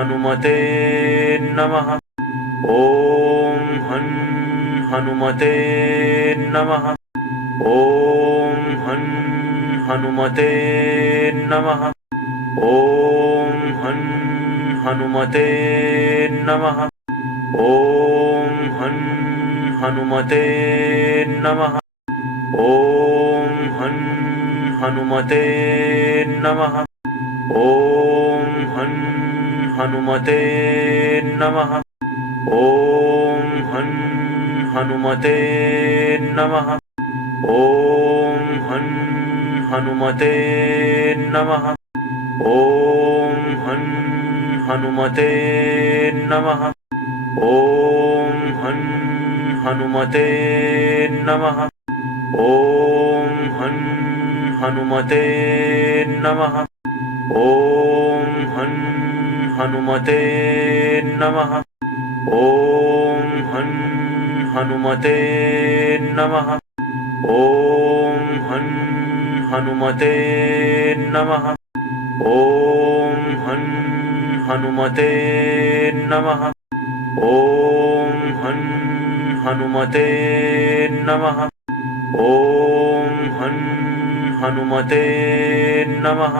हनुमते नमः। ॐ हं हनुमते नमः। ॐ हं हनुमते नमः। ॐ हं हनुमते नमः। ॐ हं हनुमते नमः। ॐ हं हनुमते नमः। ॐ हं हनुमते नमः। ॐ हं हनुमते नमः। ॐ हं हनुमते नमः। ॐ हं हनुमते नमः। ॐ हं हनुमते नमः। ॐ हं हनुमते नमः। ॐ हं हनुमते नमः। ॐ हं हनुमते नमः। ॐ हं हनुमते नमः। ॐ हं हनुमते नमः। ॐ हं हनुमते नमः। ॐ हं हनुमते नमः।